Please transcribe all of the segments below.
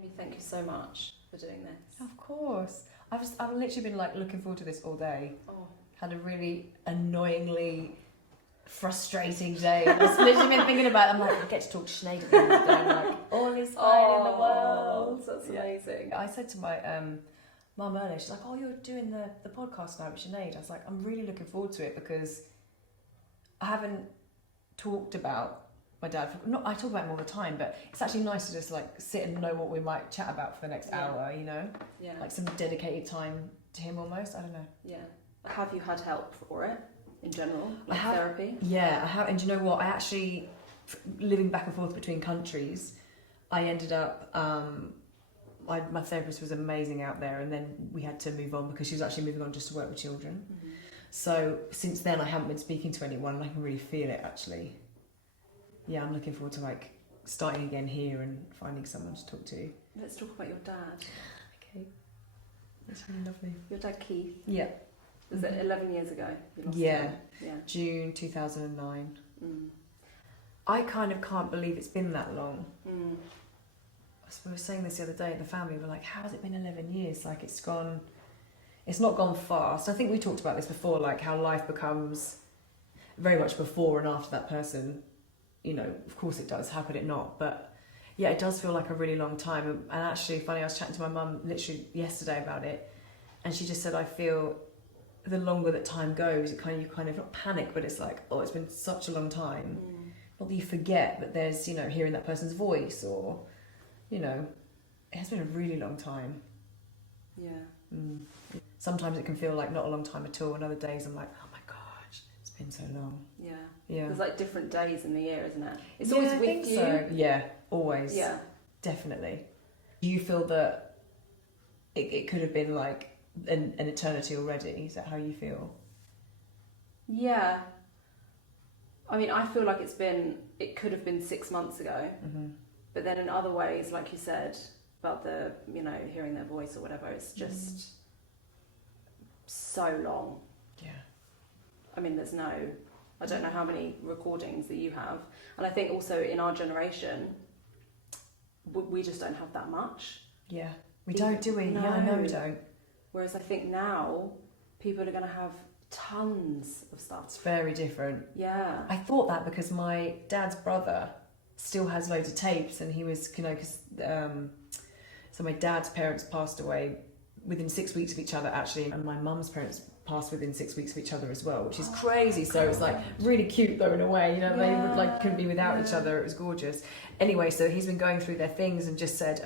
Amy, thank you so much for doing this. Of course. I've literally been like looking forward to this all day. Oh. Had a really annoyingly frustrating day. I've just literally been thinking about it. I'm like, I get to talk to Sinead at the end of the day. I'm like, all is fine in the world. That's amazing. I said to my mum earlier, she's like, oh, you're doing the podcast now with Sinead. I was like, I'm really looking forward to it because I haven't talked about my dad. I talk about him all the time, but it's actually nice to just like sit and know what we might chat about for the next hour, you know? Yeah. Like some dedicated time to him almost. I don't know. Yeah. Have you had help for it in general? Like therapy? Yeah, I have. And do you know what? I actually, living back and forth between countries, I ended up, my therapist was amazing out there, and then we had to move on because she was actually moving on just to work with children. Mm-hmm. So since then I haven't been speaking to anyone, and I can really feel it actually. Yeah, I'm looking forward to like starting again here and finding someone to talk to. Let's talk about your dad. Okay. That's really lovely. Your dad Keith. Yeah. Was it 11 years ago you lost him? Yeah. June 2009. I kind of can't believe it's been that long. We were saying this the other day in the family, we were like, how has it been 11 years? Like it's not gone fast. I think we talked about this before, like how life becomes very much before and after that person. You know, of course it does, how could it not? But yeah, it does feel like a really long time. And actually, funny, I was chatting to my mum literally yesterday about it, and she just said, I feel the longer that time goes, you kind of not panic, but it's like, oh, it's been such a long time. Not that you forget, but there's, you know, hearing that person's voice, or, you know, it has been a really long time. Yeah. Sometimes it can feel like not a long time at all, and other days I'm like, oh my gosh, it's been so long. Yeah. Yeah. There's like different days in the year, isn't it? It's Yeah, always I with think you. so. Yeah, always. Yeah. Definitely. Do you feel that it could have been like an eternity already? Is that how you feel? Yeah. I mean, I feel like it could have been 6 months ago, but then in other ways, like you said, about the, you know, hearing their voice or whatever, it's just so long. Yeah. I mean, I don't know how many recordings that you have. And I think also in our generation, we just don't have that much. Yeah. We don't, do we? No. Yeah, I know we don't. Whereas I think now, people are going to have tons of stuff. It's very different. Yeah. I thought that because my dad's brother still has loads of tapes, and he was, you know, because so my dad's parents passed away within 6 weeks of each other actually, and my mum's parents passed within 6 weeks of each other as well, which is crazy. So it's like really cute though in a way, you know. They would like couldn't be without each other. It was gorgeous. Anyway, so he's been going through their things and just said,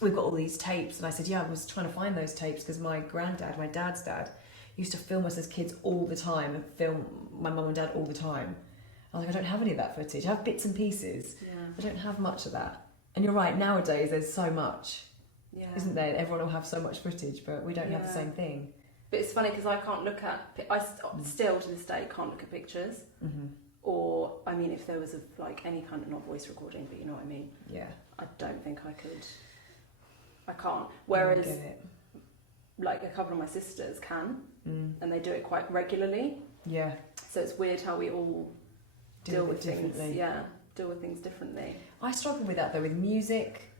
we've got all these tapes, and I said, yeah, I was trying to find those tapes because my granddad, my dad's dad, used to film us as kids all the time and film my mum and dad all the time. I was like, I don't have any of that footage. I have bits and pieces. Yeah. I don't have much of that. And you're right, nowadays there's so much, isn't there? Everyone will have so much footage, but we don't have the same thing. But it's funny because I can't look at, still to this day can't look at pictures. Or, I mean, if there was like any kind of, not voice recording, but you know what I mean? Yeah. I don't think I could. I can't. Whereas, like a couple of my sisters can, and they do it quite regularly. Yeah. So it's weird how we all deal with things. Differently. Yeah, deal with things differently. I struggle with that though, with music,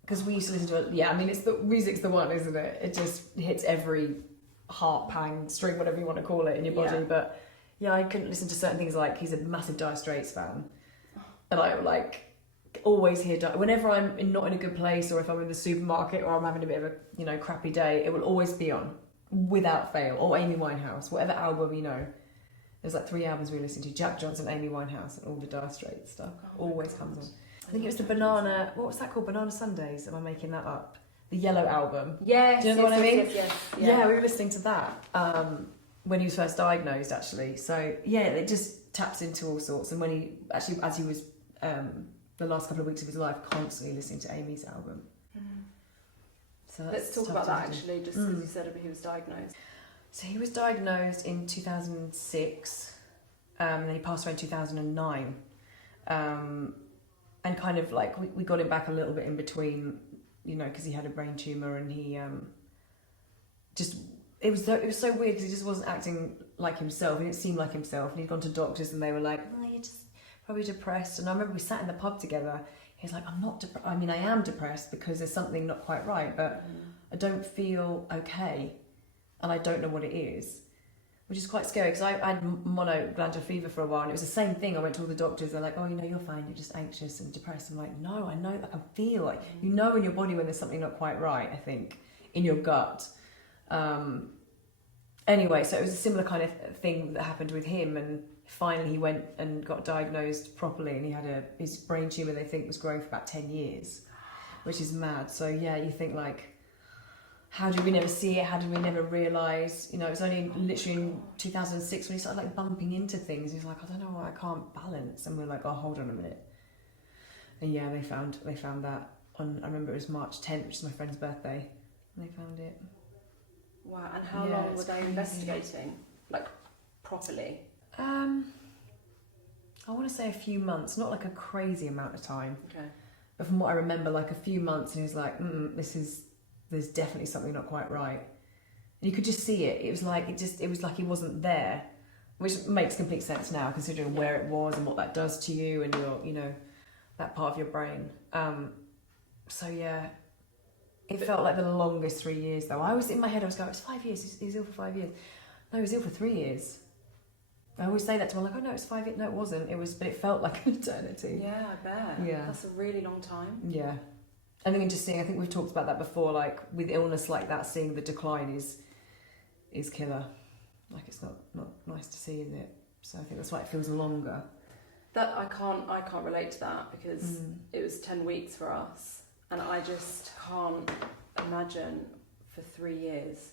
because we used to listen to it. Yeah, I mean, music's the one, isn't it? It just hits every heart pang, string, whatever you want to call it, in your body. Yeah. But yeah, I couldn't listen to certain things. Like, he's a massive Dire Straits fan, and I like always hear whenever I'm not in a good place, or if I'm in the supermarket, or I'm having a bit of a crappy day, it will always be on without fail. Or Amy Winehouse, whatever album, you know. There's like 3 albums we listen to: Jack Johnson, Amy Winehouse, and all the Dire Straits stuff. Always comes on. I think it was the Banana. What was that called? Banana Sundays. Am I making that up? The Yellow album. Yes. Do you know what I mean? Yes. Yeah, we were listening to that when he was first diagnosed, actually. So yeah, it just taps into all sorts. And when he actually, as he was the last couple of weeks of his life, constantly listening to Amy's album. So let's talk about that actually, just as you said, he was diagnosed. So he was diagnosed in 2006, and then he passed away in 2009. And kind of like we got him back a little bit in between, you know, because he had a brain tumour, and he it was so weird because he just wasn't acting like himself. He didn't seem like himself, and he'd gone to doctors and they were like, oh, you're just probably depressed. And I remember we sat in the pub together, he's like, I'm not I mean, I am depressed because there's something not quite right, but I don't feel okay, and I don't know what it is, which is quite scary because I had monoglandular fever for a while, and it was the same thing. I went to all the doctors. They're like, oh, you're fine. You're just anxious and depressed. I'm like, no, I know. Like, I feel like, in your body when there's something not quite right, I think, in your gut. Anyway, so it was a similar kind of thing that happened with him, and finally he went and got diagnosed properly, and he had his brain tumour, they think, was growing for about 10 years, which is mad. So yeah, you think like, how did we never see it? How did we never realise? It was only literally in 2006 when he started like bumping into things. He's like, I don't know why I can't balance. And we're like, oh, hold on a minute. And yeah, they found that on, I remember it was March 10th, which is my friend's birthday. And they found it. Wow, and how long were they investigating? Like, properly? I want to say a few months, not like a crazy amount of time. Okay. But from what I remember, like a few months, and he was like, there's definitely something not quite right. And you could just see it. It was like he wasn't there, which makes complete sense now, considering where it was and what that does to you and your, that part of your brain. So yeah, it felt like the longest 3 years though. I was in my head, I was going, it's 5 years. He's ill for 5 years. No, he was ill for 3 years. I always say that to him, like, oh no, it's 5 years. No, it wasn't. But it felt like an eternity. Yeah, I bet. Yeah. That's a really long time. Yeah. And then just seeing, I think we've talked about that before, like with illness like that, seeing the decline is killer. Like, it's not nice to see, is it? So I think that's why it feels longer. That I can't relate to that because it was 10 weeks for us, and I just can't imagine for 3 years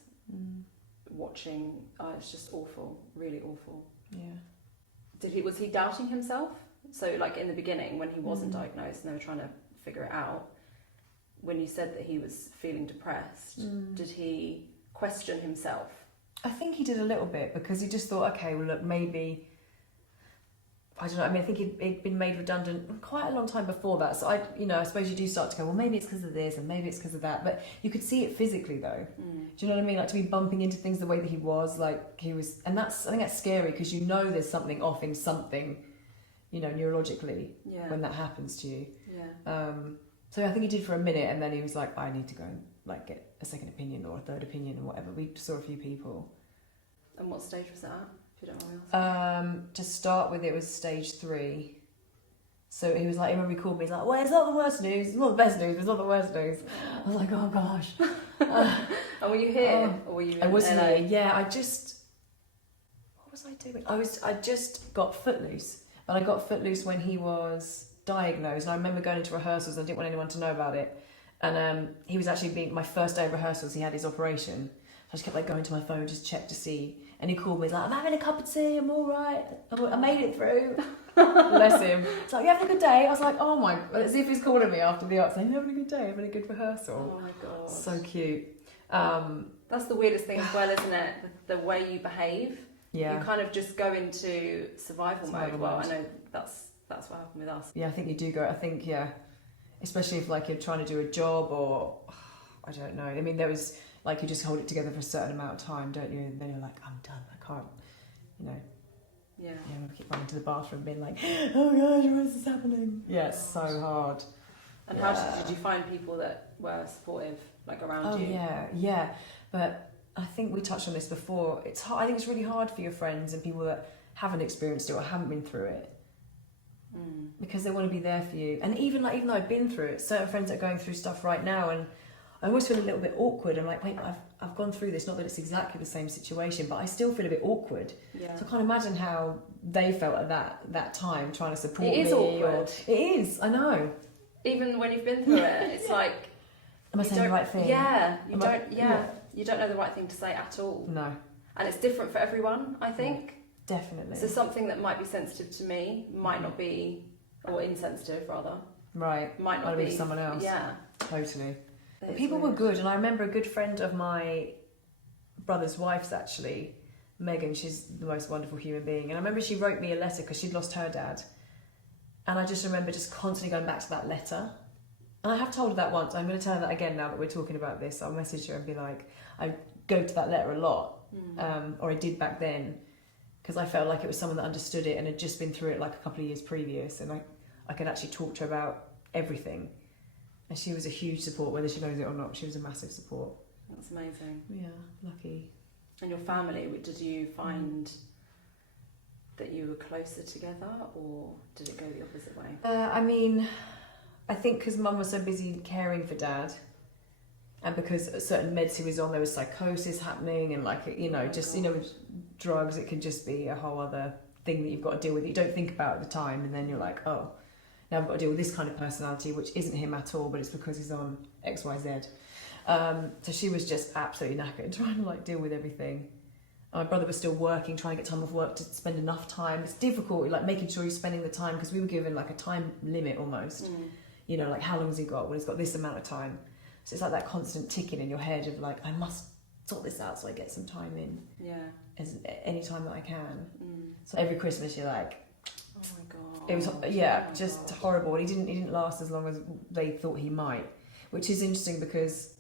watching. It's just awful, really awful. Yeah. Was he doubting himself? So like in the beginning when he wasn't diagnosed and they were trying to figure it out, when you said that he was feeling depressed, did he question himself? I think he did a little bit, because he just thought, okay, well look, maybe, I don't know, I mean, I think he'd been made redundant quite a long time before that, so I suppose you do start to go, well, maybe it's because of this and maybe it's because of that, but you could see it physically though. Do you know what I mean? Like, to be bumping into things the way that he was, like he was, and I think that's scary, because there's something off in something, neurologically, when that happens to you. Yeah. So I think he did for a minute, and then he was like, I need to go and like get a second opinion or a third opinion or whatever. We saw a few people. And what stage was that at, if you don't mind me asking? To start with, it was stage 3. So he was like, I remember he called me, he's like, well, it's not the worst news, it's not the best news, it's not the worst news. I was like, oh gosh. And were you here? Or were you in I wasn't LA? here, yeah, what was I doing? I just got Footloose. And I got Footloose when he was diagnosed, and I remember going into rehearsals and I didn't want anyone to know about it, and he was actually being my first day of rehearsals. He had his operation, so I just kept like going to my phone, just check to see, and he called me, he's like, I'm having a cup of tea, I'm alright, I made it through. Bless him. It's like, you having a good day? I was like, oh my, as if he's calling me after the art saying, having a good day, having a good rehearsal. Oh my god, so cute. That's the weirdest thing as well, isn't it? The way you behave. Yeah, you kind of just go into survival mode. Well, I know that's what happened with us. Yeah, I think you do go. I think, yeah, especially if like you're trying to do a job, or I don't know. I mean, there was like, you just hold it together for a certain amount of time, don't you? And then you're like, I'm done. I can't. Yeah. I keep running to the bathroom, being like, oh gosh, why is this happening? Yeah, it's so hard. And how did you find people that were supportive, like around you? Yeah. But I think we touched on this before. It's hard. I think it's really hard for your friends and people that haven't experienced it or haven't been through it. Because they want to be there for you. And even though I've been through it, certain friends are going through stuff right now, and I always feel a little bit awkward. I'm like, wait, I've gone through this, not that it's exactly the same situation, but I still feel a bit awkward. Yeah. So I can't imagine how they felt at that time, trying to support me. It is awkward. It is, I know. Even when you've been through it, it's like, am I saying the right thing? Yeah, you don't know the right thing to say at all. No. And it's different for everyone, I think. Definitely. So something that might be sensitive to me might not be, or insensitive rather. Right. Might not be for someone else. Yeah. Totally. But people were good, and I remember a good friend of my brother's wife's, actually, Megan. She's the most wonderful human being, and I remember she wrote me a letter because she'd lost her dad, and I just remember just constantly going back to that letter. And I have told her that once. I'm going to tell her that again now that we're talking about this. I'll message her and be like, I go to that letter a lot, or I did back then, because I felt like it was someone that understood it and had just been through it like a couple of years previous, and I could actually talk to her about everything. And she was a huge support, whether she knows it or not. She was a massive support. That's amazing. Yeah, lucky. And your family, did you find that you were closer together, or did it go the opposite way? I mean, I think because Mum was so busy caring for Dad, and because certain meds he was on, there was psychosis happening, and like, you know, with drugs, it can just be a whole other thing that you've got to deal with that you don't think about at the time, and then you're like, oh, now I've got to deal with this kind of personality, which isn't him at all, but it's because he's on XYZ. So she was just absolutely knackered, trying to like deal with everything. And my brother was still working, trying to get time off work to spend enough time. It's difficult, like making sure he's spending the time, because we were given like a time limit almost. You know, like how long has he got? Well, he's got this amount of time. So it's like that constant ticking in your head of like, I must sort this out so I get some time in. Yeah. Any time that I can. So every Christmas you're like, oh my God. it was just horrible. And he didn't last as long as they thought he might, which is interesting because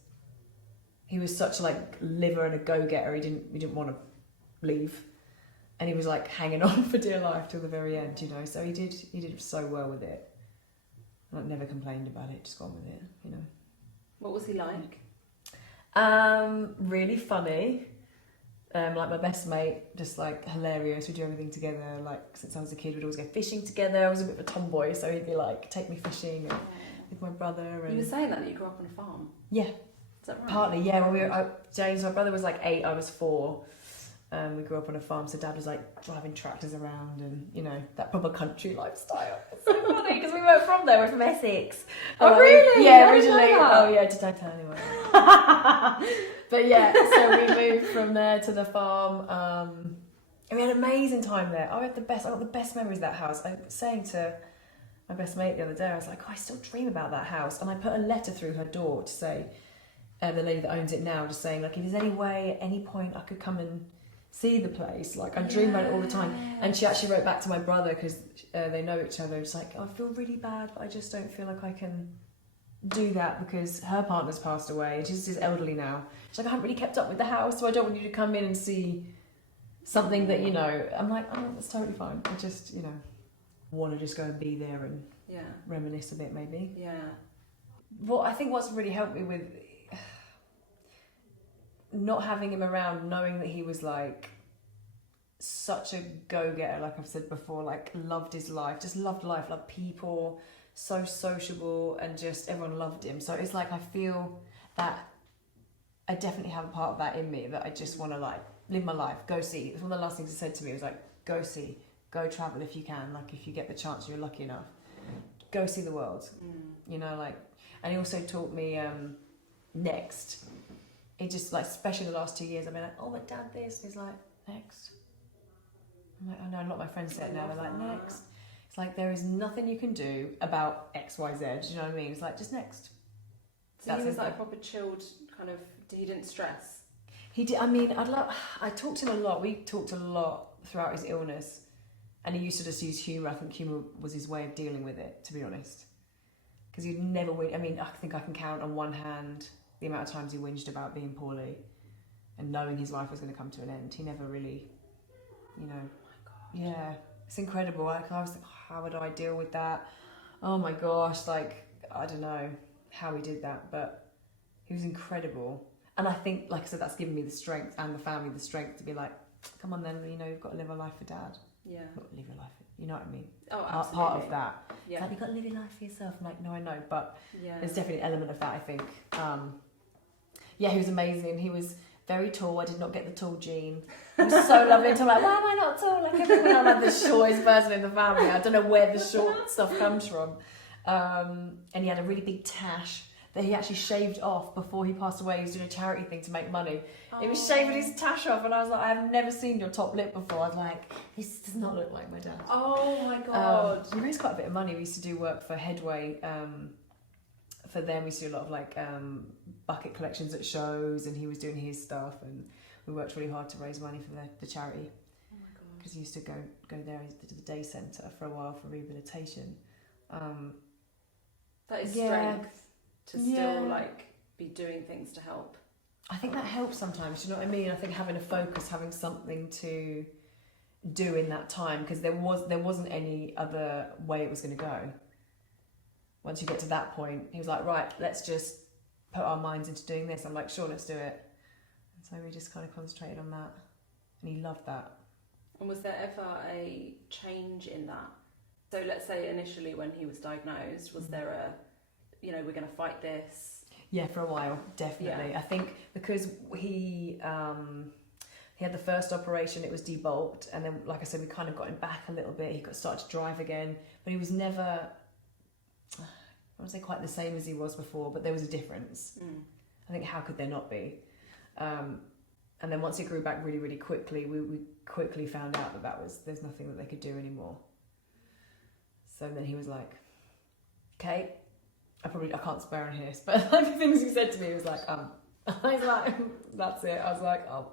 he was such like liver and a go-getter. He didn't want to leave, and he was like hanging on for dear life till the very end, you know. So he did so well with it. I never complained about it, just gone with it, you know. What was he like? Really funny. Like my best mate, just like hilarious. We do everything together. Like since I was a kid, we'd always go fishing together. I was a bit of a tomboy, so he'd be like, take me fishing with my brother. And you were saying that you grew up on a farm. Yeah. Is that right? Partly, yeah. When James, my brother was like 8, I was 4. We grew up on a farm, so Dad was like driving tractors around, and you know, that proper country lifestyle. It's so funny because we weren't from there. We're from Essex. Oh really? Yeah, originally. Oh yeah, don't tell anyone. But yeah, so we moved from there to the farm. And we had an amazing time there. I got the best memories of that house. I was saying to my best mate the other day, I was like, oh, I still dream about that house. And I put a letter through her door to say, the lady that owns it now, just saying like, if there's any way at any point I could come and see the place, like I dream about it all the time. And she actually wrote back to my brother, because they know each other. It's like, I feel really bad, but I just don't feel like I can do that because her partner's passed away and she's elderly now. She's like, I haven't really kept up with the house, so I don't want you to come in and see something that, you know. I'm like, oh, that's totally fine. I just, you know, want to just go and be there and reminisce a bit, maybe. Yeah. Well, I think what's really helped me with not having him around, knowing that he was like such a go-getter, like I've said before, like loved his life, just loved life, loved people, so sociable, and just everyone loved him. So it's like I feel that I definitely have a part of that in me, that I just want to like live my life, go see. One of the last things he said to me was like, go see, go travel if you can, like if you get the chance, you're lucky enough, go see the world. You know, like. And he also taught me next. He just like, especially the last 2 years, I've been like, oh, but Dad, this. He's like, next. I'm like, I know a lot of my friends say it now. They're like, next. It's like, there is nothing you can do about X, Y, Z. Do you know what I mean? It's like, just next. So he was like proper chilled, kind of. He didn't stress. He did. I mean, I talked to him a lot. We talked a lot throughout his illness, and he used to just use humour. I think humour was his way of dealing with it, to be honest. Because he'd never win. I mean, I think I can count on one hand the amount of times he whinged about being poorly and knowing his life was going to come to an end. He never really, you know. Oh my God. Yeah, it's incredible. Like, I was like, how would I deal with that? Oh my gosh, like, I don't know how he did that, but he was incredible. And I think, like I said, that's given me the strength, and the family the strength to be like, come on then, you know, you've got to live a life for Dad. Yeah. Not live your life, you know what I mean? Oh, absolutely. Part of that. Yeah. It's like, you've got to live your life for yourself. I'm like, no, I know, but there's definitely an element of that, I think. Yeah, he was amazing. He was very tall. I did not get the tall gene. He was so lovely. And I'm like, why am I not tall? Like everyone, I'm like the shortest person in the family. I don't know where the short stuff comes from. And he had a really big tash that he actually shaved off before he passed away. He was doing a charity thing to make money. Oh. He was shaving his tash off, and I was like, I've never seen your top lip before. I was like, this does not look like my dad. Oh my God. We raised quite a bit of money. We used to do work for Headway. For them, we used to do a lot of like bucket collections at shows, and he was doing his stuff, and we worked really hard to raise money for the charity. Oh my God. Because he used to go there to the day centre for a while for rehabilitation. That is strength to still like be doing things to help. I think that helps sometimes, you know what I mean? I think having a focus, having something to do in that time, because there wasn't any other way it was going to go. once you get to that point, he was like, right, let's just put our minds into doing this. I'm like, sure, let's do it. And so we just kind of concentrated on that, and he loved that. And was there ever a change in that? So let's say initially when he was diagnosed, was there a, you know, we're going to fight this? Yeah, for a while, definitely. Yeah. I think because he had the first operation, it was debulked, and then, like I said, we kind of got him back a little bit. He started to drive again, but he was never, I won't say quite the same as he was before, but there was a difference. I think, how could there not be? And then once it grew back really, really quickly, we quickly found out that there's nothing that they could do anymore. So then he was like, okay, I can't swear on here, but like the things he said to me, he was like, I was like, that's it. I was like, oh,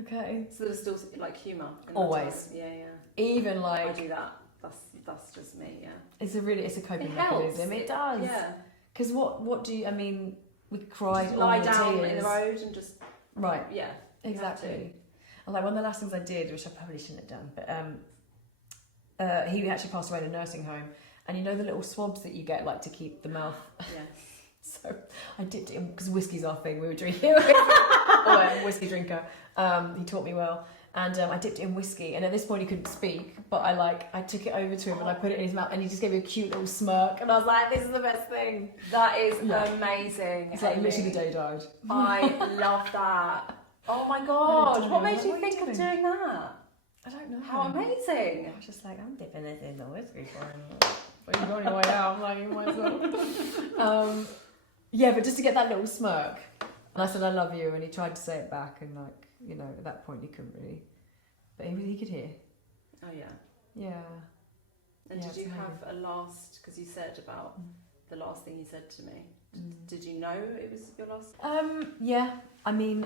okay. So there's still like humour in always. That time. Yeah. Even like, I do that. That's just me. Yeah. It's a coping helps. mechanism. It does. Yeah. Because what do you? I mean, we cried. Just lie all down tears. in the road and just. Right. Yeah. Exactly. And like one of the last things I did, which I probably shouldn't have done, but he actually passed away in a nursing home, and you know the little swabs that you get like to keep the mouth. Yeah. So I dipped it in, because whiskey's our thing. We were drinking. A whiskey drinker. He taught me well. And I dipped it in whiskey, and at this point he couldn't speak, but I took it over to him and I put it in his mouth, and he just gave me a cute little smirk, and I was like, this is the best thing. That is amazing. It's like literally the day he died. I love that. Oh my god, what made you think of doing that? I don't know. How amazing. I was just like, I'm dipping this in the whiskey for him. But he's on your way out, I'm like, you might as well. Yeah, but just to get that little smirk. And I said, I love you, and he tried to say it back, and like, you know, at that point he couldn't really, but he could hear. Oh yeah. Yeah. And did you have a last, because you said about the last thing he said to me, did you know it was your last? Yeah, I mean,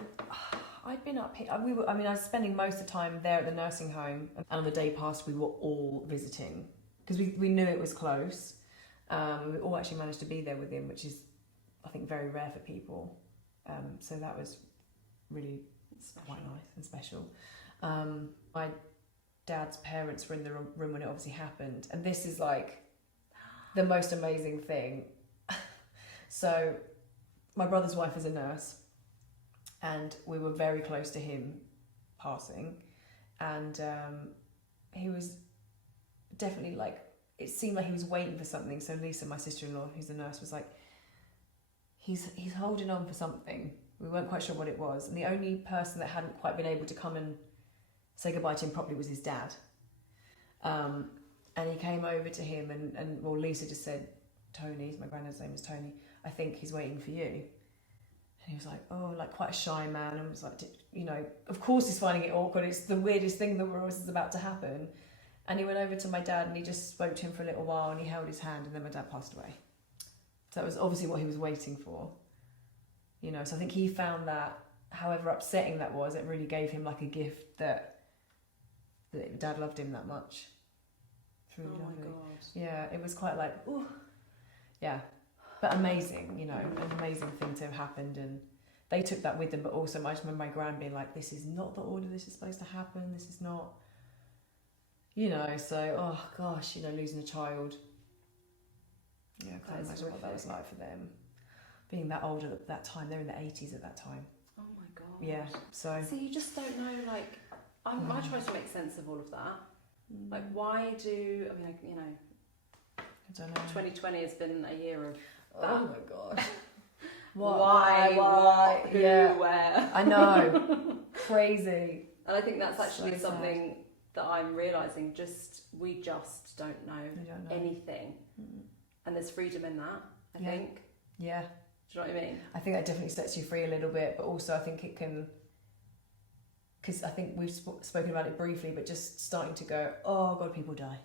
I'd been up here, I was spending most of the time there at the nursing home, and on the day past we were all visiting, because we knew it was close. We all actually managed to be there with him, which is, I think, very rare for people. So that was really quite nice and special. My dad's parents were in the room when it obviously happened, and this is like the most amazing thing. So my brother's wife is a nurse, and we were very close to him passing, and he was definitely like, it seemed like he was waiting for something. So Lisa, my sister-in-law, who's a nurse, was like, he's holding on for something. We weren't quite sure what it was, and the only person that hadn't quite been able to come and say goodbye to him properly was his dad. And he came over to him, and well, Lisa just said, Tony, my granddad's name is Tony, I think he's waiting for you. And he was like, oh, like quite a shy man, and was like, you know, of course he's finding it awkward. It's the weirdest thing that was about to happen. And he went over to my dad, and he just spoke to him for a little while, and he held his hand, and then my dad passed away. So that was obviously what he was waiting for. You know, so I think he found that, however upsetting that was, it really gave him like a gift that Dad loved him that much. It's really lovely. My god. Yeah, it was quite like, ooh, yeah, but amazing, you know, an amazing thing to have happened, and they took that with them. But also, I just remember my gran being like, "This is not the order this is supposed to happen. This is not," you know. So, oh gosh, you know, losing a child. Yeah, I can't imagine what that was like for them. Being that old at that time, they're in the 80s at that time. Oh my god. Yeah, so you just don't know, like, I try to make sense of all of that. Like, why do, I mean, like, you know, I don't know. 2020 has been a year of that. Oh my god. Why? Who? Yeah. Where? I know. Crazy. And I think that's actually So something that I'm realising, we just don't know, anything. And there's freedom in that, I think. Yeah. Do you know what I mean? I think that definitely sets you free a little bit, but also I think it can, because I think we've spoken about it briefly, but just starting to go, oh God, people die.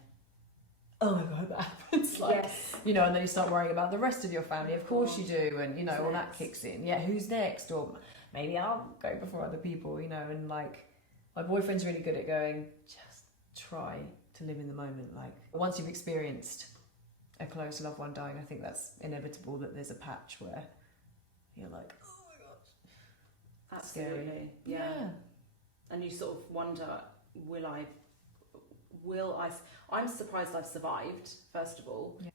Oh my God, that happens. Like, yes. You know, and then you start worrying about the rest of your family. Of course you do. And, you know, all that kicks in. Yeah, who's next? Or maybe I'll go before other people, you know, and like, my boyfriend's really good at going, just try to live in the moment. Like, once you've experienced a close loved one dying, I think that's inevitable that there's a patch where you're like, oh my God. Absolutely. Scary. Yeah. And you sort of wonder, I'm surprised I've survived, first of all. Yeah.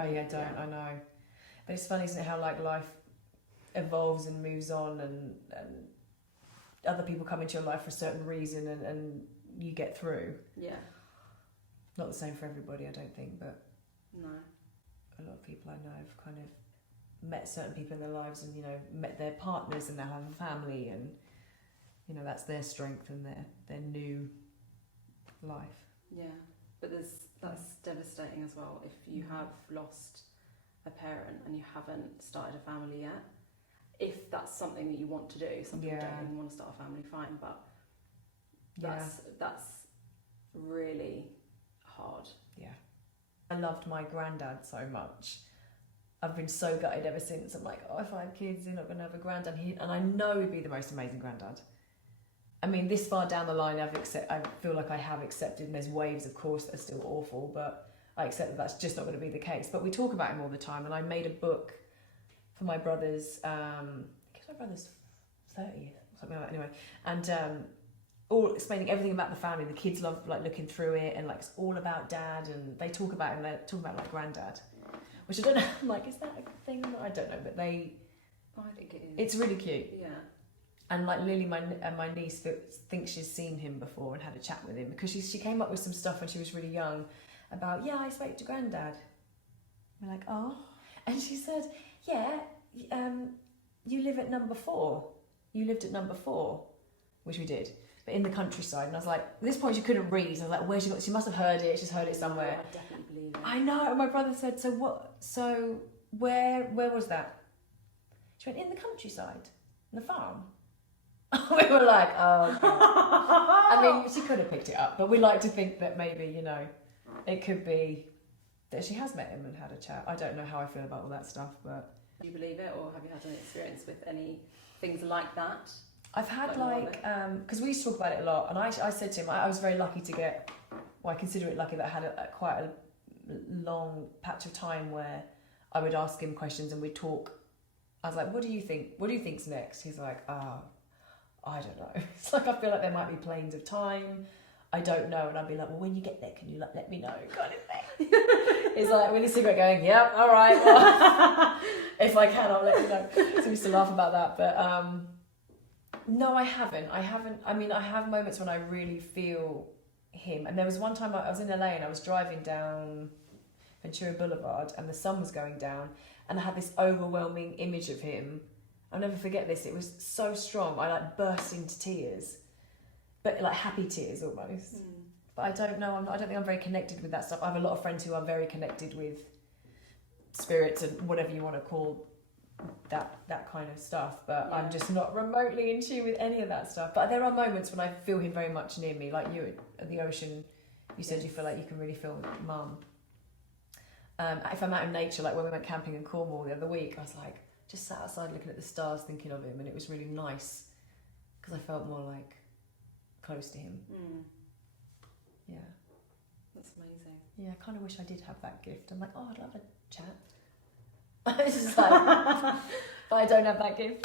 Oh yeah, don't. I know. But it's funny, isn't it, how like life evolves and moves on, and other people come into your life for a certain reason, and you get through. Yeah. Not the same for everybody, I don't think, but no. A lot of people I know have kind of met certain people in their lives, and met their partners, and they'll have a family, and that's their strength and their new life. Yeah, but that's devastating as well if you have lost a parent and you haven't started a family yet. If that's something that you want to do, some people don't even want to start a family, fine, but that's really hard. Yeah. I loved my granddad so much. I've been so gutted ever since. I'm like, if I have kids, they're not going to have a granddad. And I know he'd be the most amazing granddad. I mean, this far down the line, I feel like I have accepted, and there's waves, of course, that are still awful, but I accept that that's just not going to be the case. But we talk about him all the time, and I made a book for my brother's, I guess my brother's 30, something like that, anyway. And all explaining everything about the family. The kids love like looking through it, and like it's all about dad, and they talk about him, they talk about like granddad, which I don't know, I'm like, is that a thing? I don't know, but I think it is. It's really cute. Yeah. And like Lily, my niece, thinks she's seen him before and had a chat with him, because she came up with some stuff when she was really young about, I spoke to granddad. We're like, oh. And she said, you live at number 4. You lived at number 4, which we did, but in the countryside. And I was like, at this point she couldn't read. I was like, where's she got? She must have heard it. She's heard it somewhere. I definitely believe it. I know. And my brother said, so where was that? She went, in the countryside, on the farm. We were like, oh, God. I mean, she could have picked it up, but we like to think that maybe, it could be that she has met him and had a chat. I don't know how I feel about all that stuff, but... Do you believe it, or have you had an experience with any things like that? I've had because we used to talk about it a lot, and I said to him, I was very lucky to get, I consider it lucky that I had quite a long patch of time where I would ask him questions and we'd talk. I was like, what do you think? What do you think's next? He's like, I don't know. It's like, I feel like there might be planes of time. I don't know. And I'd be like, well, when you get there, can you let me know? Kind of thing. It's like with a cigarette going, yep, all right. Well, if I can, I'll let you know. So we used to laugh about that. But no, I haven't. I mean, I have moments when I really feel him. And there was one time I was in LA and I was driving down Ventura Boulevard and the sun was going down. And I had this overwhelming image of him. I'll never forget this. It was so strong. I burst into tears, but like happy tears almost. But I don't know. I don't think I'm very connected with that stuff. I have a lot of friends who are very connected with spirits and whatever you want to call that kind of stuff. But I'm just not remotely in tune with any of that stuff. But there are moments when I feel him very much near me, like you at the ocean. You said you feel like you can really feel Mum. If I'm out in nature, like when we went camping in Cornwall the other week, I was like, just sat outside looking at the stars thinking of him, and it was really nice because I felt more like close to him. Yeah. That's amazing. Yeah, I kind of wish I did have that gift. I'm like, I'd love a chat. It's just like, but I don't have that gift.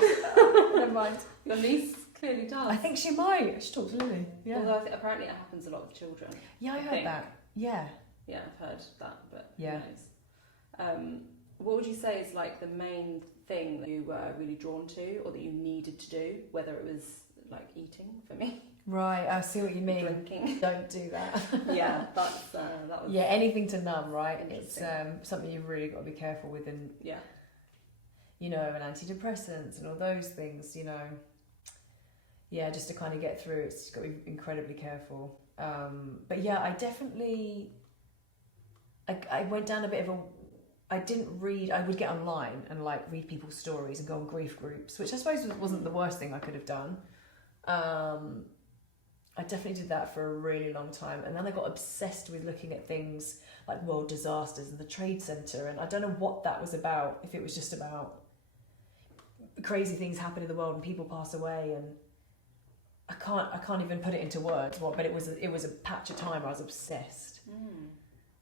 Never mind. Your niece clearly does. I think she might. She talks to Lily. Yeah. Although apparently it happens a lot with children. Yeah, I heard that. Yeah. Yeah, I've heard that, but yeah. Who knows? What would you say is like the main thing that you were really drawn to, or that you needed to do? Whether it was like eating for me. Right, I see what you mean. Drinking. Don't do that. Yeah, that was. Yeah, anything to numb, right? It's something you've really got to be careful with, and yeah, and antidepressants and all those things, Yeah, just to kind of get through, it's got to be incredibly careful. But yeah, I definitely. I went down a bit of a. I didn't read. I would get online and like read people's stories and go on grief groups, which I suppose wasn't the worst thing I could have done. I definitely did that for a really long time, and then I got obsessed with looking at things like world disasters and the Trade Center, and I don't know what that was about. If it was just about crazy things happen in the world and people pass away, and I can't even put it into words. But it was a patch of time I was obsessed,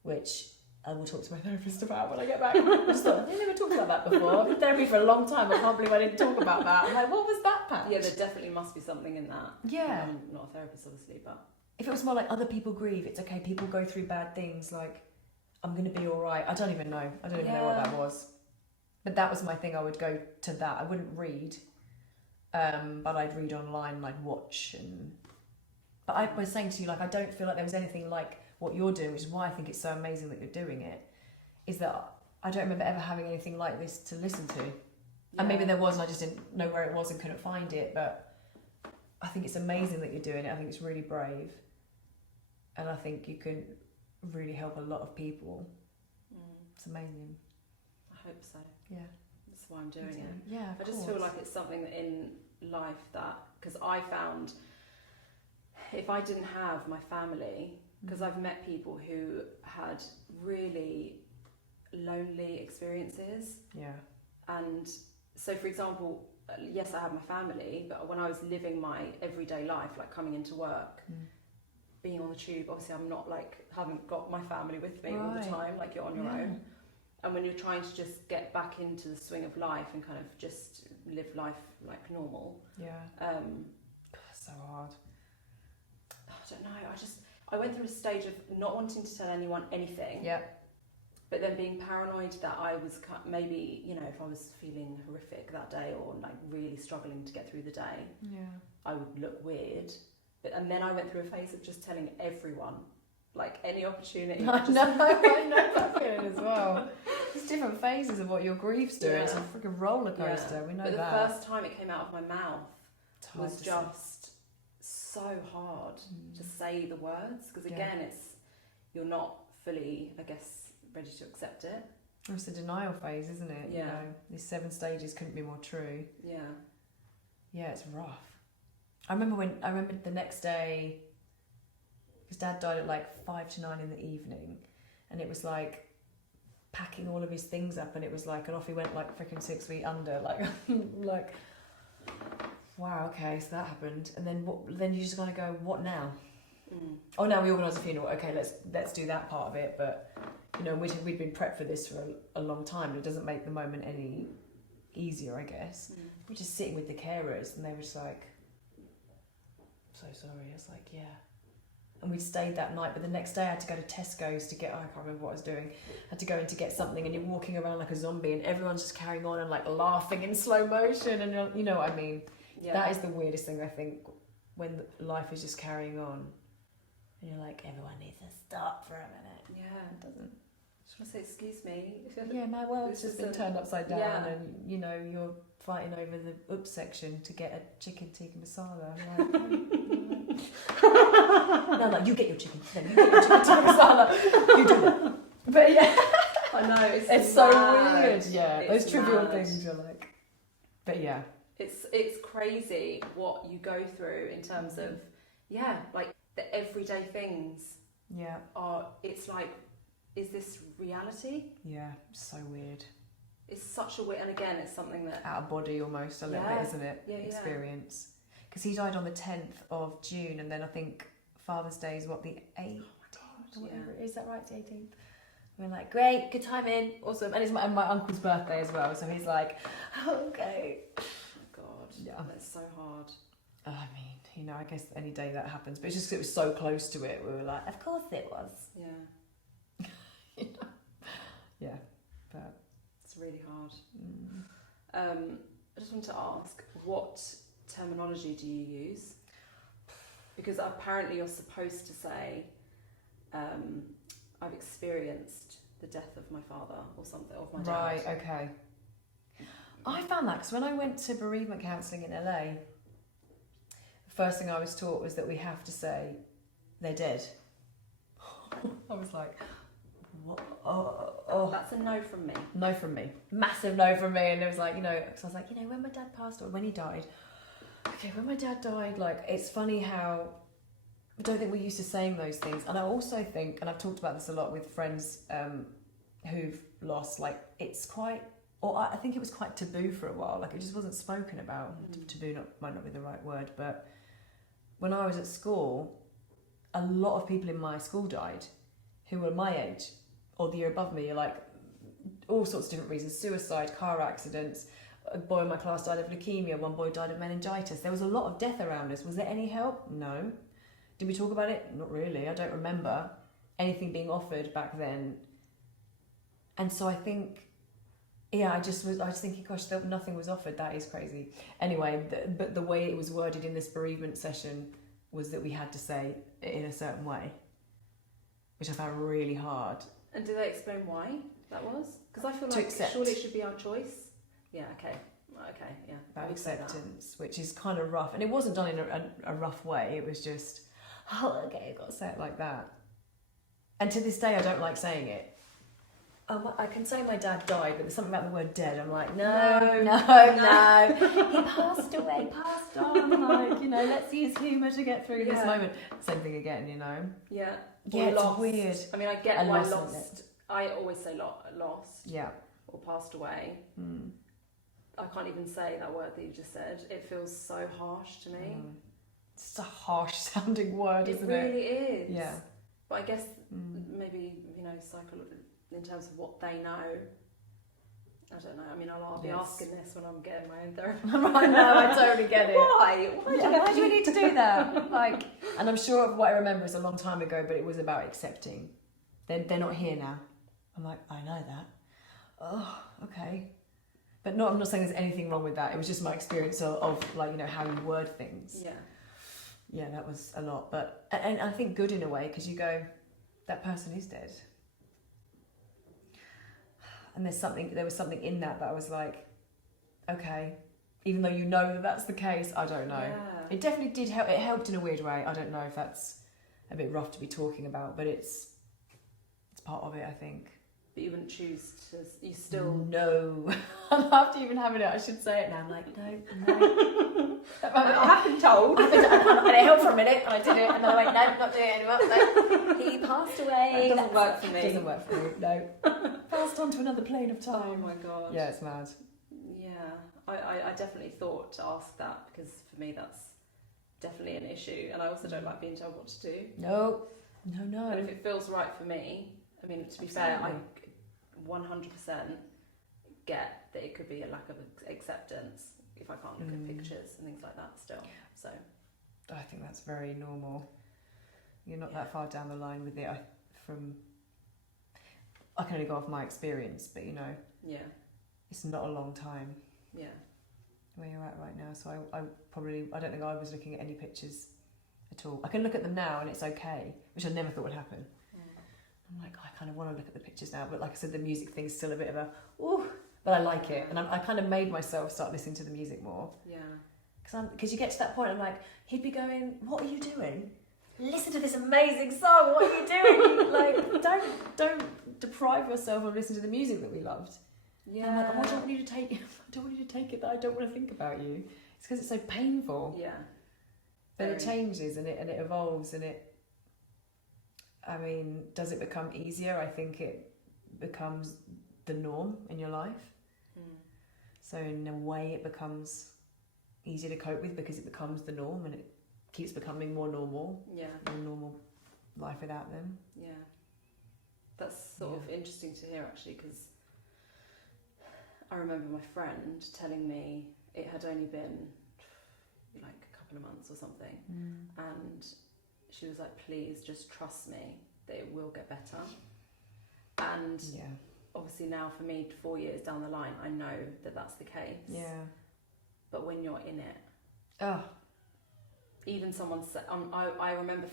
which I will talk to my therapist about when I get back. I just thought, I never talked about that before. I've been in therapy for a long time. I can't believe I didn't talk about that. I'm like, what was that patch? Yeah, there definitely must be something in that. Yeah. I'm not a therapist, obviously, but... If it was more like other people grieve, it's okay. People go through bad things. Like, I'm going to be all right. I don't even know. I don't even know what that was. But that was my thing. I would go to that. I wouldn't read, but I'd read online and I'd watch. But I was saying to you, like, I don't feel like there was anything like what you're doing, which is why I think it's so amazing that you're doing it, is that I don't remember ever having anything like this to listen to. And maybe there was and I just didn't know where it was and couldn't find it, but I think it's amazing that you're doing it. I think it's really brave. And I think you can really help a lot of people. It's amazing. I hope so. Yeah. That's why I'm doing it. Yeah, I just feel like it's something in life that, because I found if I didn't have my family, because I've met people who had really lonely experiences. Yeah. And so, for example, yes, I have my family, but when I was living my everyday life, like coming into work, being on the tube, obviously I'm not like, haven't got my family with me all the time, like you're on your own. And when you're trying to just get back into the swing of life and kind of just live life like normal. So hard. I don't know, I went through a stage of not wanting to tell anyone anything. Yeah. But then being paranoid that I was maybe, you know, if I was feeling horrific that day or like really struggling to get through the day, I would look weird. And then I went through a phase of just telling everyone, like any opportunity. I know that feeling as well. There's different phases of what your grief's doing. It's a freaking roller coaster. We know but that. But the first time it came out of my mouth was just so hard to say the words, because again, you're not fully, I guess, ready to accept it. It's the denial phase, isn't it? Yeah. You know, these 7 stages couldn't be more true. Yeah. Yeah, it's rough. I remember the next day, because Dad died at like 5 to 9 in the evening, and it was like packing all of his things up, and it was like, and off he went like freaking 6 feet under, like, wow, okay, so that happened, and then then you just gotta go, what now? Oh, now we organise a funeral. Okay, let's do that part of it. But you know, we'd been prepped for this for a long time. And it doesn't make the moment any easier, I guess. We're just sitting with the carers, and they were just like, "So sorry." I was like, "Yeah." And we stayed that night. But the next day, I had to go to Tesco's to get. I can't remember what I was doing. I had to go in to get something, and you're walking around like a zombie, and everyone's just carrying on and like laughing in slow motion, and you know what I mean. Yeah. That is the weirdest thing, I think, when life is just carrying on. And you're like, everyone needs to stop for a minute. Yeah. It doesn't. Just want to say, excuse me. Yeah, my world's just been turned upside down, and you know, you're fighting over the oops section to get a chicken tikka masala. No, you get your chicken. Then you get your chicken tikka masala. You do that. But yeah. I know, it's so weird. Yeah, it's those trivial things you're like. But yeah. It's crazy what you go through in terms of, like, the everyday things it's like, is this reality? Yeah, so weird. It's such a weird, and again, it's something that out of body almost a little bit, isn't it? Experience. Because he died on the 10th of June, and then I think Father's Day is what, the 18th? Oh my God, is that right? It's the 18th. We're like, great, good timing, awesome, and it's my uncle's birthday as well, so he's like, okay. Yeah, that's so hard. I mean, you know, I guess any day that happens, but it's just 'cause it was so close to it. We were like, of course it was. Yeah. You know? Yeah, but it's really hard. I just want to ask, what terminology do you use? Because apparently you're supposed to say, I've experienced the death of my father or something, of my dad. Right, okay. I found that because when I went to bereavement counselling in LA, the first thing I was taught was that we have to say, they're dead. I was like, what? Oh. That's a no from me. No from me. Massive no from me. And it was like, you know, so I was like, you know, when my dad passed or when he died, when my dad died, like, it's funny how I don't think we're used to saying those things. And I also think, and I've talked about this a lot with friends who've lost, like, it's quite, or I think it was quite taboo for a while. Like, it just wasn't spoken about. Taboo might not be the right word, but when I was at school, a lot of people in my school died who were my age or the year above me, like all sorts of different reasons: suicide, car accidents. A boy in my class died of leukemia. One boy died of meningitis. There was a lot of death around us. Was there any help? No. Did we talk about it? Not really. I don't remember anything being offered back then And so I think, I was thinking, gosh, nothing was offered. That is crazy. Anyway, but the way it was worded in this bereavement session was that we had to say it in a certain way, which I found really hard. And did they explain why that was? Because I feel like surely it should be our choice. Yeah, okay, yeah. About acceptance, which is kind of rough. And it wasn't done in a rough way. It was just, okay, I've got to say it like that. And to this day, I don't like saying it. I can say my dad died, but there's something about the word dead. I'm like, no. He passed away, passed on. Like, let's use humour to get through this moment. Same thing again, Yeah. Yeah, it's weird. I mean, I get why lost. I always say lost. Yeah. Or passed away. Mm. I can't even say that word that you just said. It feels so harsh to me. It's a harsh sounding word, isn't it? It really is. Yeah. But I guess maybe, psychologically, in terms of what they know, I don't know. I mean, I'll be asking this when I'm getting my own therapy. I know, I totally get it. Why? Why do we need to do that? And I'm sure what I remember is a long time ago, but it was about accepting. They're not here now. I'm like, I know that. Oh, okay. But I'm not saying there's anything wrong with that. It was just my experience of how you word things. Yeah. Yeah, that was a lot. But and I think good in a way, because you go, that person is dead. And there was something in that I was like, okay, even though that's the case, I don't know. Yeah. It definitely did help. It helped in a weird way. I don't know if that's a bit rough to be talking about, but it's part of it, I think. But you wouldn't choose to. You still no. After even having it, I should say it now. I'm like, no. I have been told. And it helped for a minute, and I did it, and then I went, no, not doing it anymore. No. He passed away. It doesn't work for me. Doesn't work for me. No. Passed on to another plane of time. Oh my god. Yeah, it's mad. Yeah, I definitely thought to ask that, because for me that's definitely an issue, and I also don't like being told what to do. No. But if it feels right for me, I mean, to be fair, I 100% get that it could be a lack of acceptance if I can't look at pictures and things like that still. So I think that's very normal. You're not that far down the line with it. I can only go off my experience, but it's not a long time. Yeah. Where you're at right now. So I don't think I was looking at any pictures at all. I can look at them now and it's okay, which I never thought would happen. I'm like, I kind of want to look at the pictures now, but like I said, the music thing's still a bit of a, ooh, but I like it. And I kind of made myself start listening to the music more. Yeah. Because you get to that point, I'm like, he'd be going, what are you doing? Listen to this amazing song, what are you doing? Like, don't deprive yourself of listening to the music that we loved. Yeah. And I'm like, I don't want you to take it that I don't want to think about you. It's because it's so painful. Yeah. But it changes and it evolves and it, I mean, does it become easier? I think it becomes the norm in your life. So in a way it becomes easier to cope with because it becomes the norm and it keeps becoming more normal. Yeah. More normal life without them. Yeah. That's sort of interesting to hear actually, because I remember my friend telling me it had only been like a couple of months or something. And she was like, please just trust me that it will get better. And obviously now for me, 4 years down the line, I know that that's the case. Yeah. But when you're in it, even someone said, I remember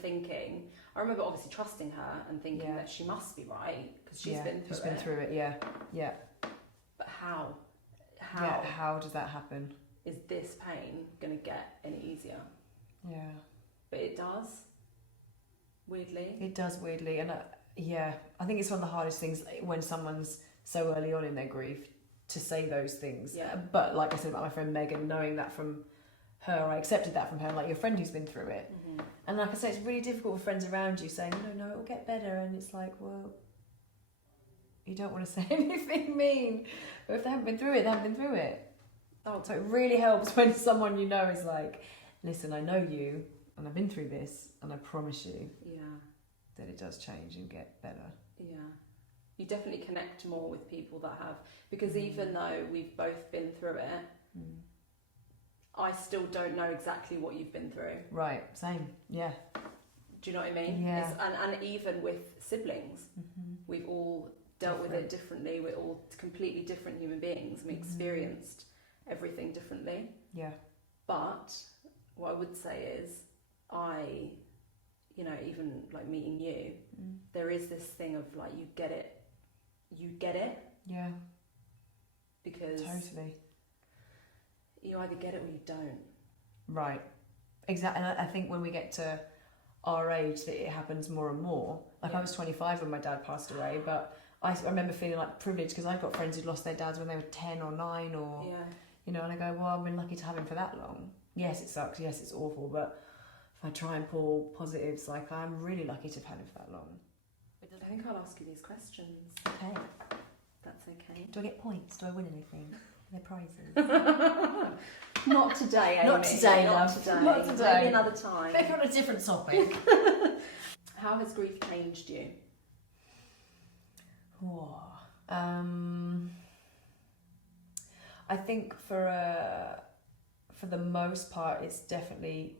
obviously trusting her and thinking that she must be right because she's been through it. Yeah. But how? Yeah, how does that happen? Is this pain going to get any easier? Yeah. But it does. Weirdly. It does weirdly. And I think it's one of the hardest things when someone's so early on in their grief to say those things. Yeah. But like I said about my friend Megan, knowing that from her, I accepted that from her, like your friend who's been through it. Mm-hmm. And like I say, it's really difficult with friends around you saying, no, it'll get better. And it's like, well, you don't want to say anything mean. But if they haven't been through it, they haven't been through it. Oh. So it really helps when someone you know is like, listen, I know you and I've been through this and I promise you that it does change and get better. Yeah. You definitely connect more with people that have, because even though we've both been through it, I still don't know exactly what you've been through. Right, same, yeah. Do you know what I mean? Yeah. And even with siblings, we've all dealt with it differently. We're all completely different human beings. We experienced everything differently. Yeah. But what I would say is, even like meeting you, there is this thing of like, you get it. Yeah. Because totally. You either get it or you don't. Right. Exactly. And I think when we get to our age, that it happens more and more. Like I was 25 when my dad passed away, but I remember feeling like privileged because I've got friends who'd lost their dads when they were 10 or 9 or, and I go, well, I've been lucky to have him for that long. Yes, it sucks. Yes, it's awful. But if I try and pull positives, like I'm really lucky to have had him for that long. I think I'll ask you these questions. Okay. That's okay. Do I get points? Do I win anything? Are there prizes? Not today, Amy. Not today, Not love. today. Not today. Maybe another time. Maybe on a different topic. How has grief changed you? Whoa. I think for the most part, it's definitely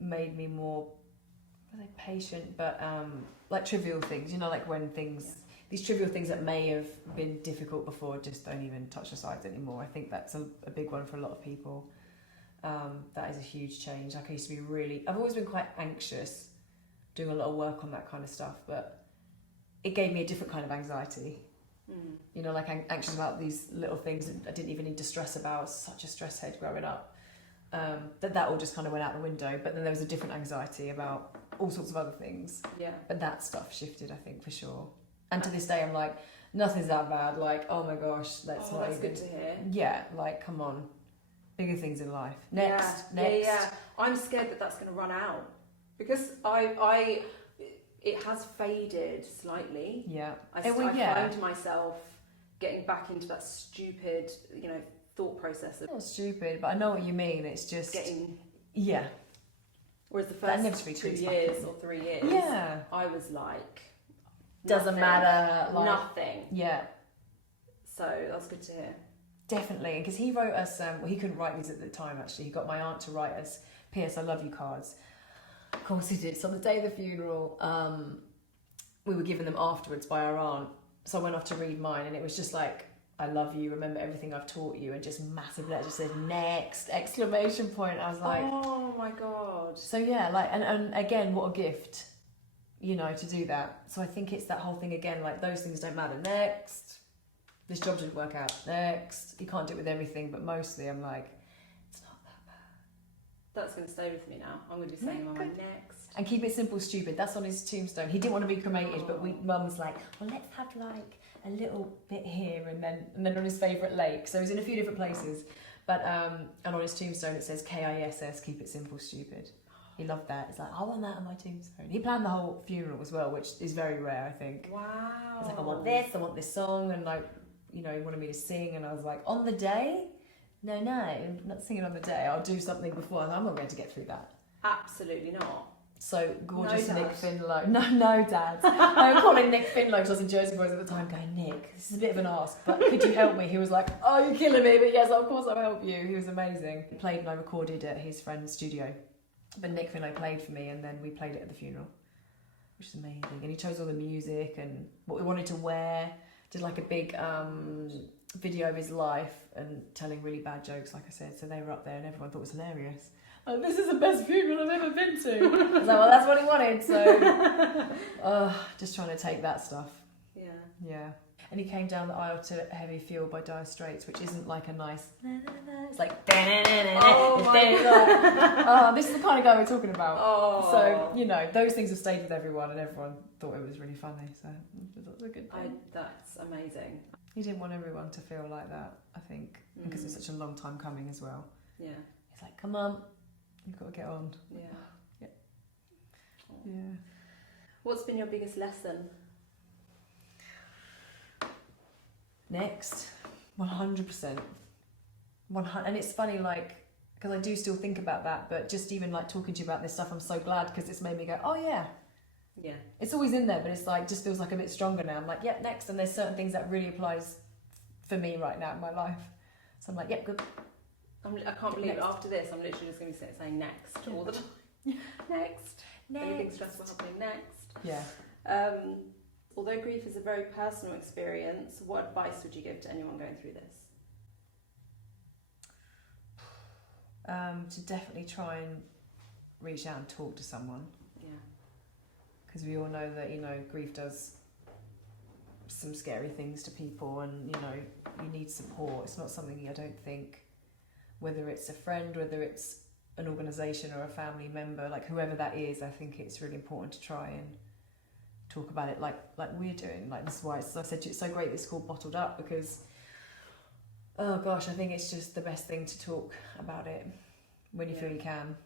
made me more, I say patient, but like trivial things, like when these trivial things that may have been difficult before just don't even touch the sides anymore. I think that's a big one for a lot of people. That is a huge change. Like I used to be I've always been quite anxious, doing a lot of work on that kind of stuff, but it gave me a different kind of anxiety. Like I'm anxious about these little things that I didn't even need to stress about. I was such a stress head growing up. That all just kind of went out the window. But then there was a different anxiety about all sorts of other things. Yeah. But that stuff shifted, I think, for sure. And to this day, I'm like, nothing's that bad. Like, oh my gosh, that's good to hear. Yeah, like, come on. Bigger things in life. Next. Yeah. I'm scared that that's going to run out. Because it has faded slightly. Yeah. I find myself getting back into that stupid, thought process of... Not stupid, but I know what you mean. It's just... Getting... Yeah. Whereas the first 2 years or 3 years, yeah, I was like... Doesn't matter. Like, nothing. Yeah. So that's good to hear. Definitely. Because he wrote us... he couldn't write these at the time, actually. He got my aunt to write us P.S. I love you cards. Of course he did. So on the day of the funeral, we were given them afterwards by our aunt. So I went off to read mine, and it was just like, I love you, remember everything I've taught you, and just massive letters said next, exclamation point. I was like, oh my God. So yeah, like, and again, what a gift, to do that. So I think it's that whole thing again, like those things don't matter. Next, this job didn't work out. Next, you can't do it with everything, but mostly I'm like, it's not that bad. That's going to stay with me now. I'm going to be saying my next. And keep it simple, stupid. That's on his tombstone. He didn't want to be cremated, but Mum was like, well, let's have like a little bit here and then on his favourite lake. So he's in a few different places. But and on his tombstone it says KISS, keep it simple, stupid. He loved that. It's like, I want that on my tombstone. He planned the whole funeral as well, which is very rare, I think. Wow. He's like, I want this song, and like, he wanted me to sing, and I was like, on the day? No, I'm not singing on the day. I'll do something before. I'm not going to get through that. Absolutely not. So gorgeous, No, Nick Finlow. No, Dad. I was calling Nick Finlow because I was in Jersey Boys at the time, going, Nick, this is a bit of an ask, but could you help me? He was like, oh, you're killing me, but yes, of course I'll help you. He was amazing. He played and I recorded at his friend's studio, but Nick Finlow played for me, and then we played it at the funeral, which is amazing. And he chose all the music and what we wanted to wear. Did like a big video of his life and telling really bad jokes, like I said. So they were up there, and everyone thought it was hilarious. Oh, this is the best funeral I've ever been to. I was like, well, that's what he wanted, so... just trying to take that stuff. Yeah. Yeah. And he came down the aisle to Heavy Fuel by Dire Straits, which isn't like a nice... It's like... Oh, this is the kind of guy we're talking about. Oh. So, those things have stayed with everyone, and everyone thought it was really funny, so that's a good thing. That's amazing. He didn't want everyone to feel like that, I think, because it's such a long time coming as well. Yeah. He's like, come on. You've got to get on. Yeah. Yeah. What's been your biggest lesson? Next. 100%. And it's funny, like, because I do still think about that, but just even like talking to you about this stuff, I'm so glad, because it's made me go, oh yeah. Yeah. It's always in there, but it's like, just feels like a bit stronger now. I'm like, yep, next. And there's certain things that really applies for me right now in my life. So I'm like, yep, good. I can't believe it. After this, I'm literally just going to be saying next all the time. Next. Anything stressful happening next. Yeah. although grief is a very personal experience, what advice would you give to anyone going through this? To definitely try and reach out and talk to someone. Yeah. Because we all know that, you know, grief does some scary things to people, and, you know, you need support. It's not something, I don't think, whether it's a friend, whether it's an organisation or a family member, like whoever that is, I think it's really important to try and talk about it like we're doing. Like, this is why, as I said to you, it's so great that it's called Bottled Up, because, oh gosh, I think it's just the best thing to talk about it when you feel you can.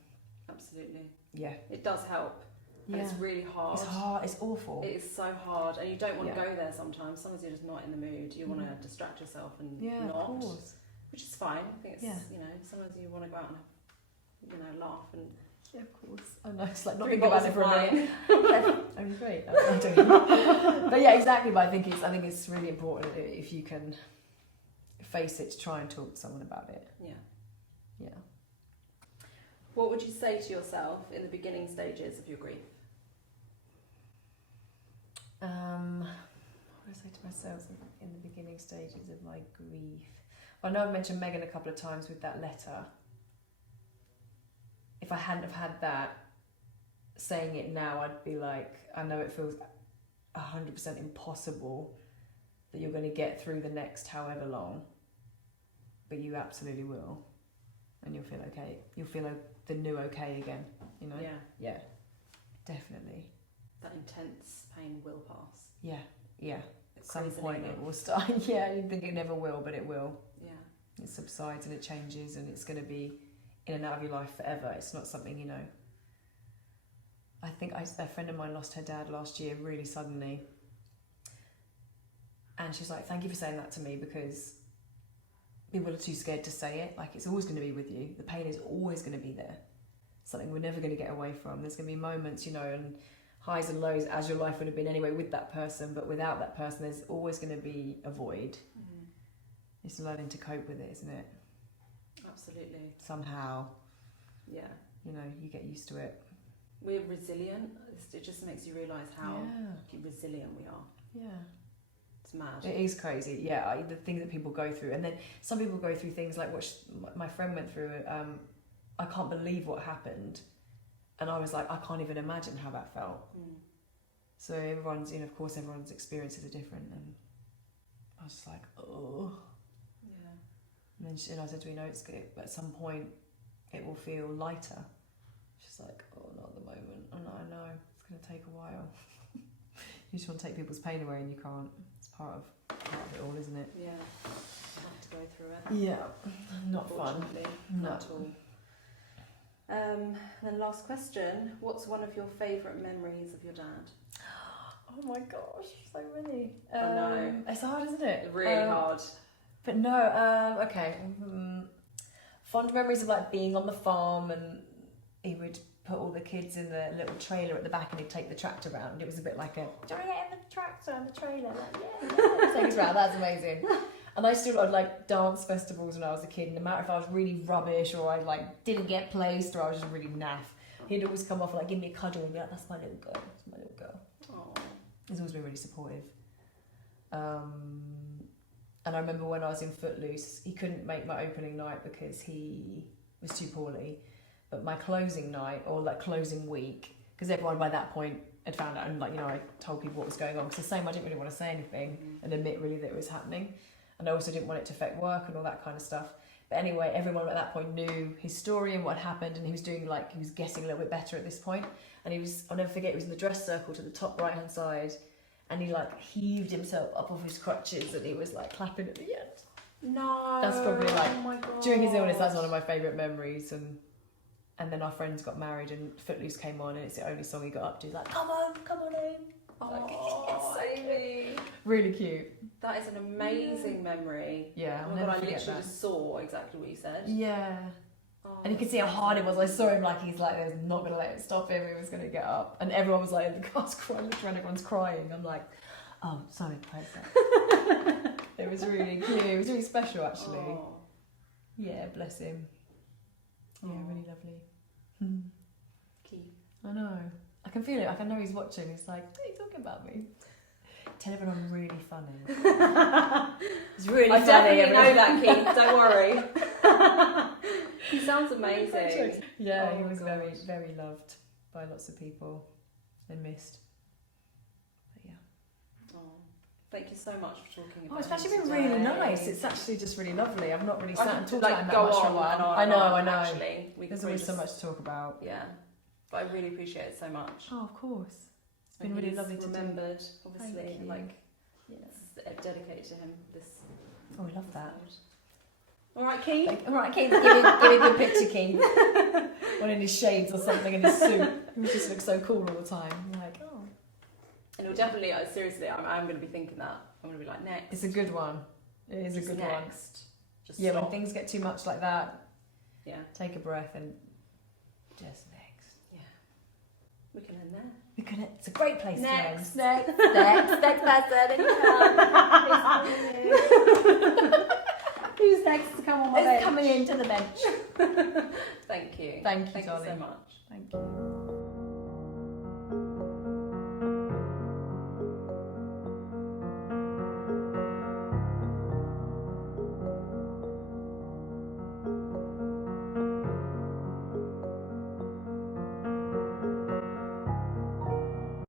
Absolutely. Yeah. It does help. And it's really hard. It's hard, it's awful. It is so hard, and you don't want to go there sometimes. Sometimes you're just not in the mood. You want to distract yourself and not. Of course. Which is fine. I think it's, you know, sometimes you want to go out and, you know, laugh and... Yeah, of course. I know, it's like not thinking about it for a minute. I mean, great. I do. But yeah, exactly. But I think it's really important if you can face it, to try and talk to someone about it. Yeah. Yeah. What would you say to yourself in the beginning stages of your grief? What would I say to myself in the beginning stages of my grief? I know I've mentioned Megan a couple of times with that letter. If I hadn't have had that, saying it now, I'd be like, I know it feels 100% impossible that you're going to get through the next however long, but you absolutely will, and you'll feel okay. You'll feel the new okay again, you know? Yeah, definitely. That intense pain will pass. Yeah. At some point it will start. Yeah, you think it never will, but it will. Yeah. It subsides and it changes, and it's going to be in and out of your life forever. It's not something, you know. I think a friend of mine lost her dad last year really suddenly, and she's like, thank you for saying that to me, because people are too scared to say it. Like, it's always going to be with you. The pain is always going to be there. Something we're never going to get away from. There's going to be moments, you know, and highs and lows, as your life would have been anyway with that person, but without that person there's always going to be a void. It's learning to cope with it, isn't it? Absolutely. Somehow. Yeah. You know, you get used to it. We're resilient. It just makes you realise how resilient we are. Yeah. It's mad. It is crazy, yeah. The things that people go through. And then some people go through things like what my friend went through. I can't believe what happened. And I was like, I can't even imagine how that felt. So everyone's, you know, of course everyone's experiences are different. And I was just like, oh. Yeah. And then I said to her, you know, it's good. At some point it will feel lighter. She's like, oh, not at the moment. And I know, it's going to take a while. You just want to take people's pain away and you can't. It's part of it all, isn't it? Yeah. You have to go through it. Yeah. Not fun. Not at all. Then last question, what's one of your favourite memories of your dad? Oh my gosh, so many. I know. It's hard, isn't it? Really hard. But no, okay. Fond memories of like being on the farm, and he would put all the kids in the little trailer at the back and he'd take the tractor round. It was a bit like a, do I get in the tractor and the trailer? Like, yeah. Take us round, that's amazing. And I still had like dance festivals when I was a kid, and no matter if I was really rubbish or I like didn't get placed or I was just really naff, he'd always come off and like give me a cuddle and be like, that's my little girl, that's my little girl. Aww. He's always been really supportive. And I remember when I was in Footloose, he couldn't make my opening night because he was too poorly. But my closing night, or like closing week, because everyone by that point had found out, and like, you know, I told people what was going on, because the same, I didn't really want to say anything and admit really that it was happening. And I also didn't want it to affect work and all that kind of stuff. But anyway, everyone at that point knew his story and what happened, and he was doing like, he was getting a little bit better at this point. And he was, I'll never forget, he was in the dress circle to the top right hand side, and he like heaved himself up off his crutches and he was like clapping at the end. No. That's probably like, oh my God. During his illness, that's one of my favourite memories. And then our friends got married and Footloose came on, and it's the only song he got up to. He's like, come on in. Like, oh, Amy. Really cute. That is an amazing memory. Yeah, I literally just saw exactly what you said. Yeah. Oh, and you could see how hard it was. I saw him like, he's like, there's not going to let it stop him. He was going to get up. And everyone was like, the car's crying, everyone's crying. I'm like, oh, sorry, It was really cute. It was really special, actually. Oh. Yeah, bless him. Yeah, really lovely. Keith. I know. I can feel it. I know he's watching. He's like, what are you talking about me? Tell everyone I'm really funny. It's really I funny. definitely know that, Keith. Don't worry. He sounds amazing. Yeah, Oh he was God. very, very loved by lots of people and missed. But yeah. Oh, thank you so much for talking about Oh, it's him actually been today. really nice. It's actually just really lovely. I've not really sat and talked like, about him that go much for a on while. and on I and know, on, I know. Actually, we There's could always so just- much to talk about. Yeah, but I really appreciate it so much. Oh, of course. It's been And really he's lovely to remembered, do. obviously, Thank and you. like Yeah. it's dedicated to him. This. Oh, we love that. All right, Keith. All right, Keith, give me a good picture, Keith. One in his shades or something in his suit. He just looks so cool all the time. I'm like, oh. And it'll definitely, seriously, I'm going to be thinking that. I'm going to be like, next. It's a good one. It is Just a good next. one. Just Yeah, stop. when things get too much like that, Yeah, take a breath and just next. we can end there. It's a great place Next. to end. Next person. Who's next to come on my It's bench? coming into the bench. Thank you. Thank you, Thank you darling. so much. Thank you.